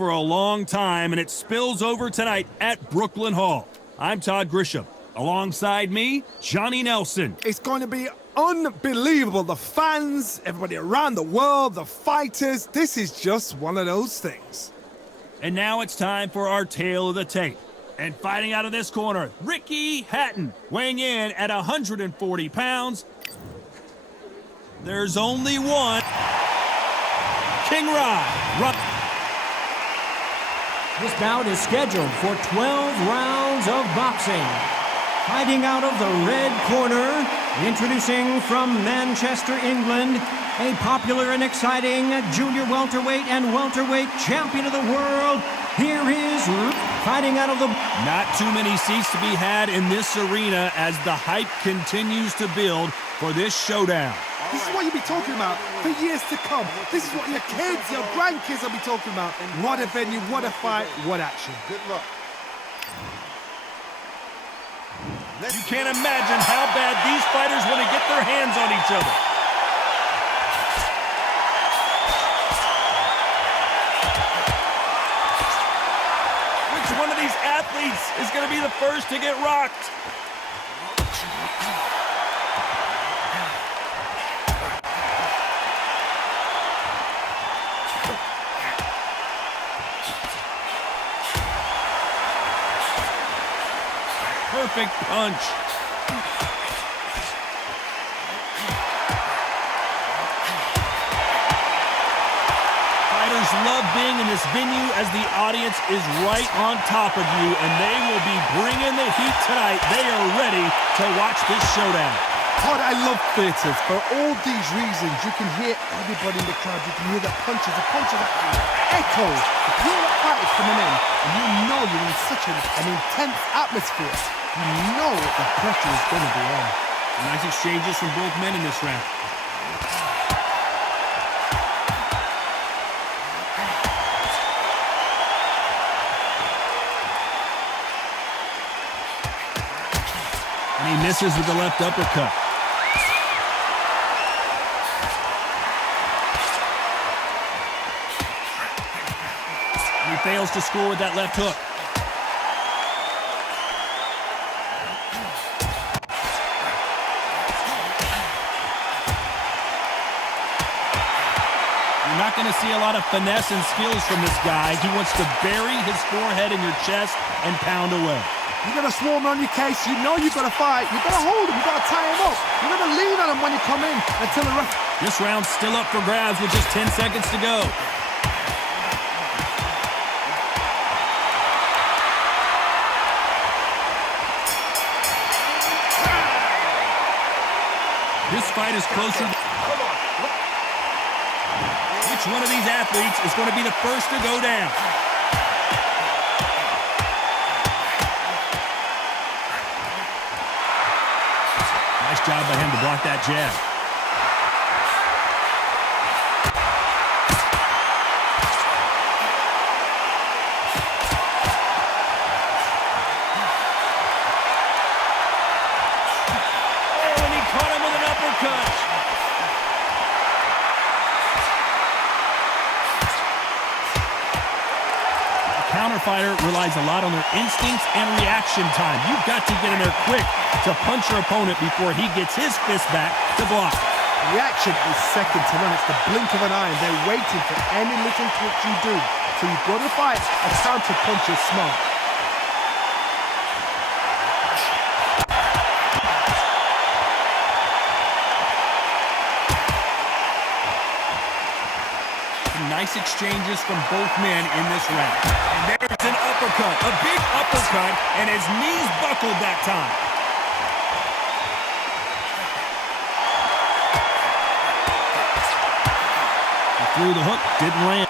for a long time, and it spills over tonight at Brooklyn Hall. I'm Todd Grisham. Alongside me, Johnny Nelson. It's going to be unbelievable. The fans, everybody around the world, the fighters. This is just one of those things. And now it's time for our tale of the tape. And fighting out of this corner, Ricky Hatton, weighing in at 140 pounds. There's only one. King Rod. This bout is scheduled for 12 rounds of boxing. Fighting out of the red corner, introducing from Manchester, England, a popular and exciting junior welterweight and welterweight champion of the world. Here is fighting out of the... Not too many seats to be had in this arena as the hype continues to build for this showdown. This is what you'll be talking about for years to come. This is what your kids, your grandkids will be talking about. What a venue, what a fight, what action. Good luck. You can't imagine how bad these fighters want to get their hands on each other. Which one of these athletes is going to be the first to get rocked? Perfect punch. Fighters love being in this venue as the audience is right on top of you, and they will be bringing the heat tonight. They are ready to watch this showdown. Todd, I love theatres. For all these reasons, you can hear everybody in the crowd. You can hear the punches that echo. The pure fighters coming in, and you know you're in such an intense atmosphere. You know the pressure is going to be on. Nice exchanges from both men in this round. And he misses with the left uppercut. And he fails to score with that left hook. You're not going to see a lot of finesse and skills from this guy. He wants to bury his forehead in your chest and pound away. You're going to swarm on your case. You know you've got to fight. You've got to hold him. You've got to tie him up. You're going to lean on him when you come in until the ref... This round's still up for grabs with just 10 seconds to go. This fight is closer. Which one of these athletes is going to be the first to go down? Nice job by him to block that jab. Oh, and he caught him with an uppercut. Counterfighter relies a lot on their instincts and reaction time. You've got to get in there quick to punch your opponent before he gets his fist back to block. Reaction is second to none. It's the blink of an eye, and they're waiting for any little twitch you do. So you've got to fight a counter punch is smart. Nice exchanges from both men in this round. And there's an uppercut, a big uppercut, and his knees buckled that time. He threw the hook, didn't land.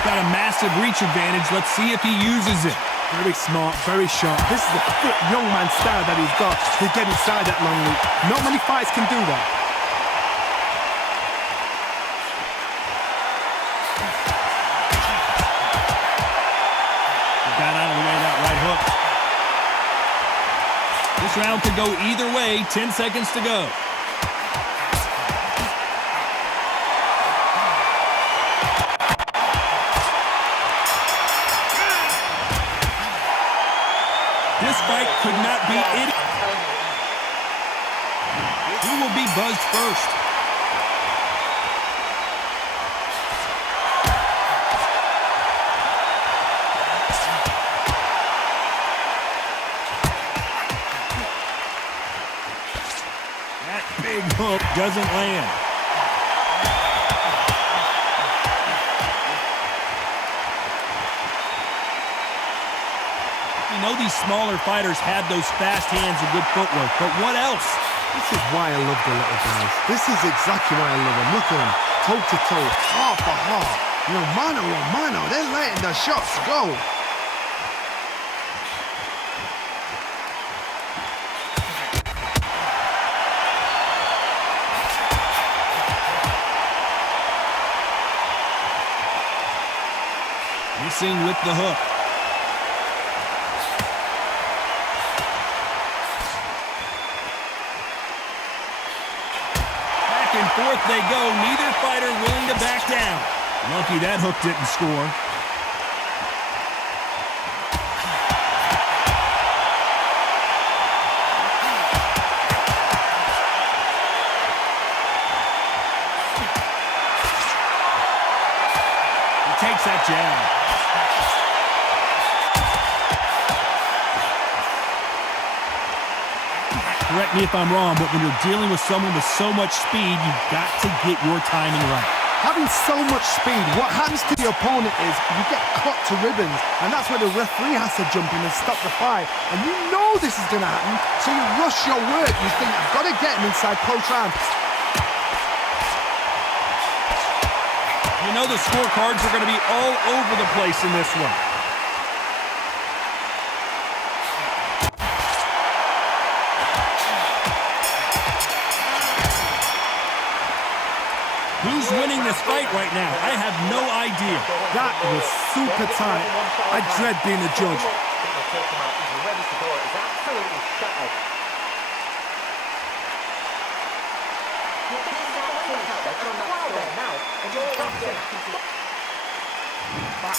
Got a massive reach advantage. Let's see if he uses it. Very smart, very sharp. This is the fit young man style that he's got to get inside that long leap. Not many fights can do that. Got out of the way of that right hook. This round could go either way. 10 seconds to go. This fight could not be it. Who will be buzzed first? That big hook doesn't land. You know these smaller fighters have those fast hands and good footwork, but what else? This is why I love the little guys. This is exactly why I love them. Look at them, toe to toe, heart for heart. You know, mano a mano, they're letting the shots go. Missing with the hook. Back and forth they go. Neither fighter willing to back down. Lucky that hook didn't score. He takes that jab. Correct me if I'm wrong, but when you're dealing with someone with so much speed, you've got to get your timing right. Having so much speed, what happens to the opponent is you get cut to ribbons, and that's where the referee has to jump in and stop the fight. And you know this is going to happen, so you rush your work. You think, I've got to get him inside close round. You know the scorecards are going to be all over the place in this one. Who's winning this fight right now? I have no idea. That was super tight. I dread being a judge.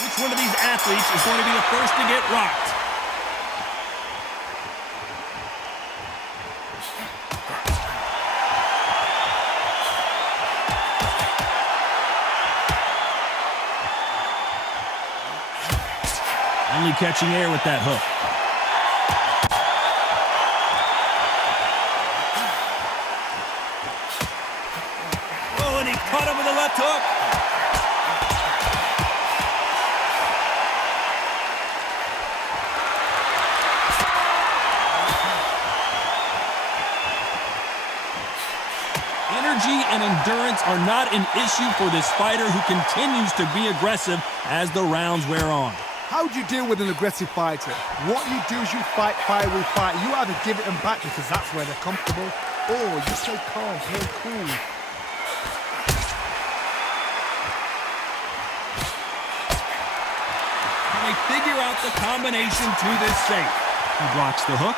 Which one of these athletes is going to be the first to get rocked? Only catching air with that hook. Oh, and he caught him with a left hook. Energy and endurance are not an issue for this fighter who continues to be aggressive as the rounds wear on. How do you deal with an aggressive fighter? What you do is you fight fire with fire. You either give it them back because that's where they're comfortable, or you stay calm, play cool. Can they figure out the combination to this safe? He blocks the hook.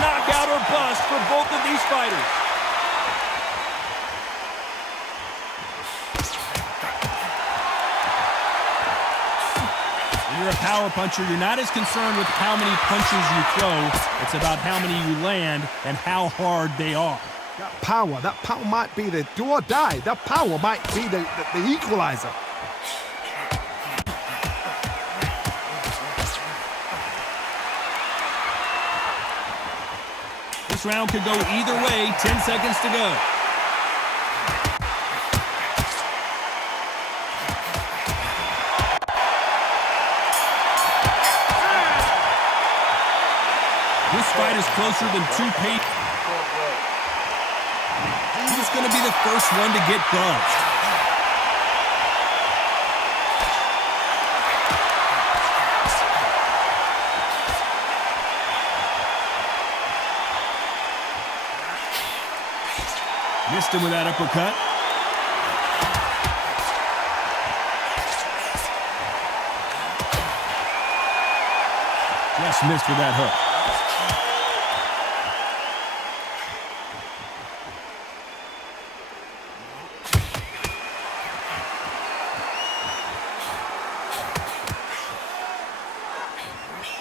Knockout or bust for both of these fighters. When you're a power puncher, you're not as concerned with how many punches you throw. It's about how many you land and how hard they are. That power might be the do or die. That power might be the equalizer. This round could go either way. 10 seconds to go. This fight is closer than two paces. Who's going to be the first one to get buzzed? Missed him with that uppercut. Just missed with that hook.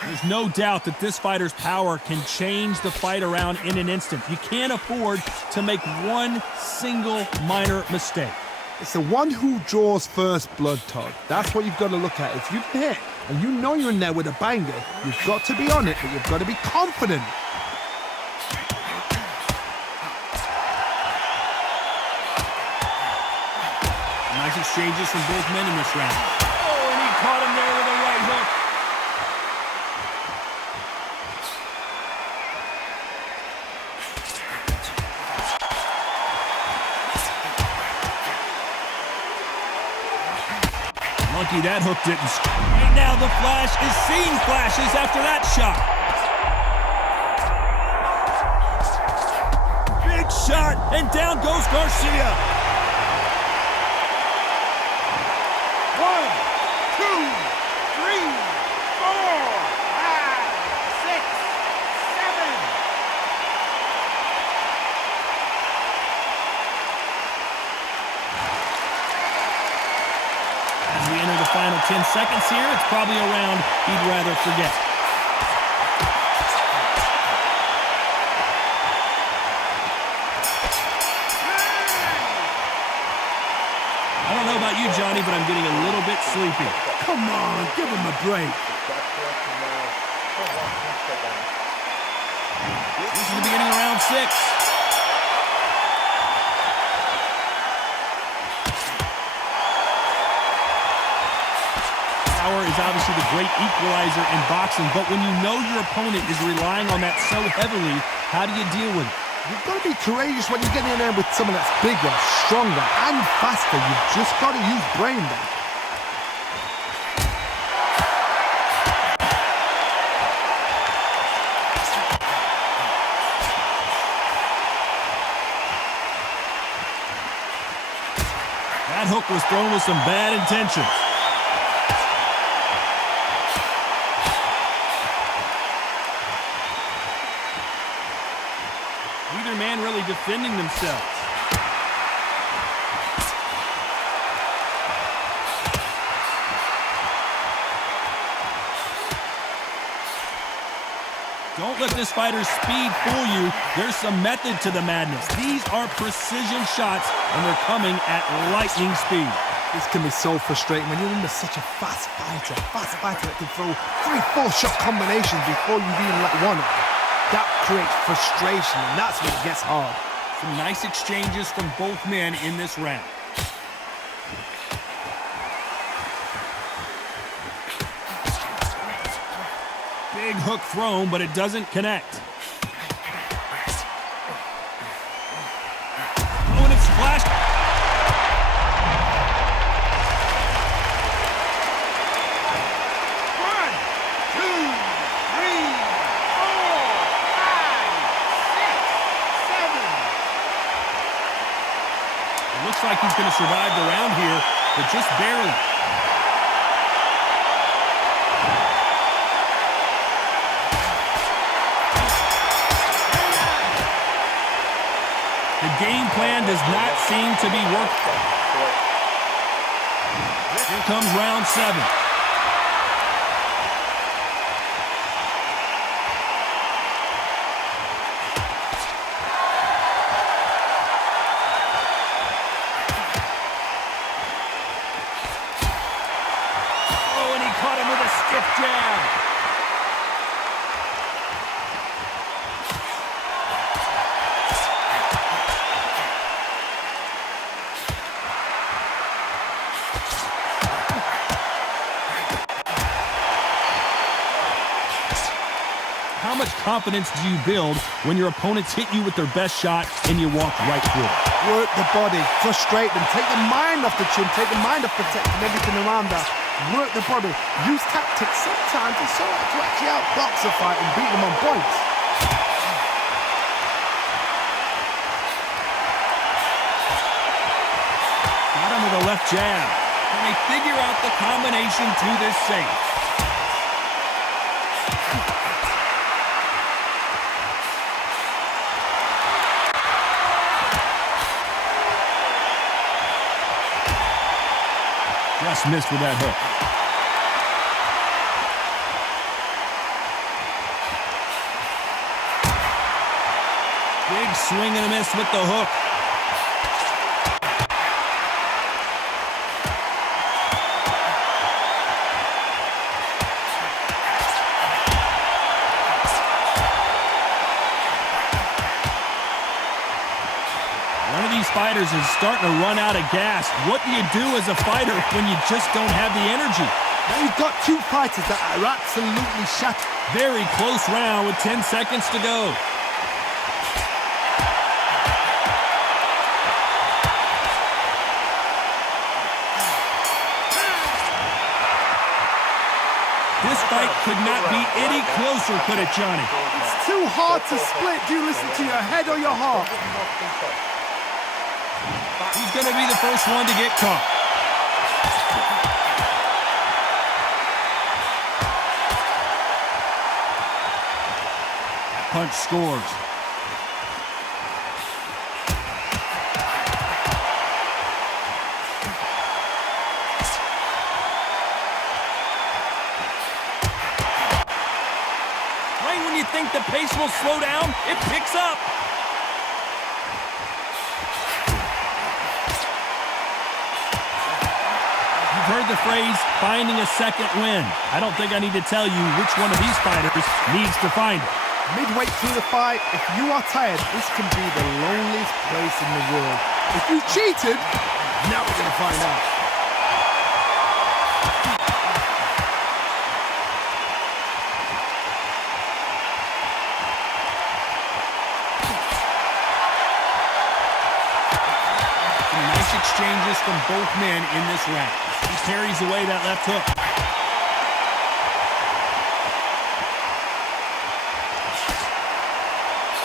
There's no doubt that this fighter's power can change the fight around in an instant. You can't afford to make one single minor mistake. It's the one who draws first blood, Todd. That's what you've got to look at. If you hit and you know you're in there with a banger, you've got to be on it, but you've got to be confident. Nice exchanges from both men in this round. Oh, and he caught him there with a right hook. Lucky that hook didn't. Right now, the Flash is seeing flashes after that shot. Big shot, and down goes Garcia. 1, 2, 3, 4, 5, 6, 7. As we enter the final 10 seconds here, it's probably a round he'd rather forget. I don't know about you, Johnny, but I'm getting a little bit sleepy. Come on, give him a break. This is the beginning of round 6. Power is obviously the great equalizer in boxing, but when you know your opponent is relying on that so heavily, how do you deal with it? You've got to be courageous when you're getting in there with someone that's bigger, stronger, and faster. You've just got to use brain there. That hook was thrown with some bad intentions. Neither man really defending themselves. Don't let this fighter's speed fool you. There's some method to the madness. These are precision shots, and they're coming at lightning speed. This can be so frustrating when you're under such a fast fighter that can throw 3-4 shot combinations before you've even let one up. That creates frustration, and that's when it gets hard. Some nice exchanges from both men in this round. Big hook thrown, but it doesn't connect. Oh, and it's splashed. Looks like he's going to survive the round here, but just barely. The game plan does not seem to be working. Here comes round 7. How much confidence do you build when your opponents hit you with their best shot and you walk right through it? Work the body, frustrate them, take the mind off the chin, take the mind off protecting everything around that. Work the body, use tactics sometimes to actually outbox a fight and beat them on points. jab. Can they figure out the combination to this safe? Just missed with that hook. Big swing and a miss with the hook. One of these fighters is starting to run out of gas. What do you do as a fighter when you just don't have the energy? Now you've got two fighters that are absolutely shattered. Very close round with 10 seconds to go. This fight could not be any closer, could it, Johnny? It's too hard to split. Do you listen to your head or your heart? He's going to be the first one to get caught. That punch scores. Right when you think the pace will slow down, it picks up. Heard the phrase, finding a second win. I don't think I need to tell you which one of these fighters needs to find it. Midway through the fight, if you are tired, this can be the loneliest place in the world. If you cheated, now we're going to find out. Some nice exchanges from both men in this round. He parries away that left hook.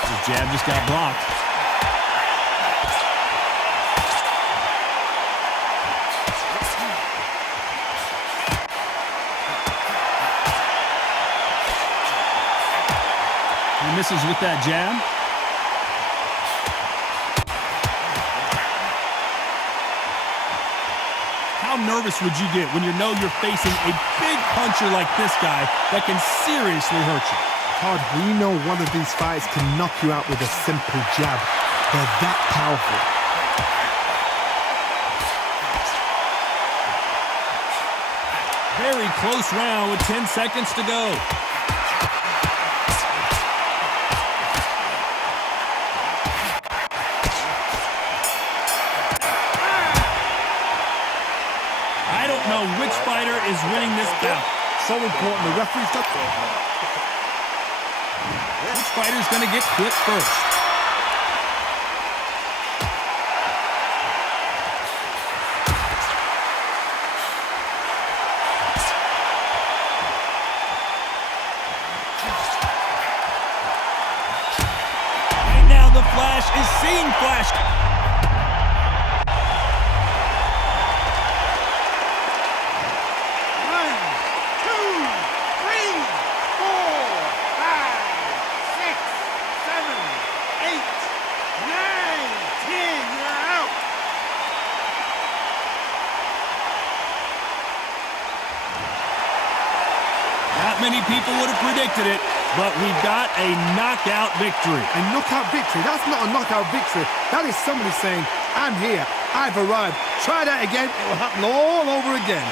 His jab just got blocked. He misses with that jab. How nervous would you get when you know you're facing a big puncher like this guy that can seriously hurt you? Todd, we know one of these fights can knock you out with a simple jab. They're that powerful. Very close round with 10 seconds to go. I don't know which fighter is winning this bout. So important, the referee's got... Which fighter's going to get quit first? Right now the Flash is seeing Flash. Not many people would have predicted it, but we've got a knockout victory. A knockout victory? That's not a knockout victory. That is somebody saying, I'm here, I've arrived. Try that again, it will happen all over again.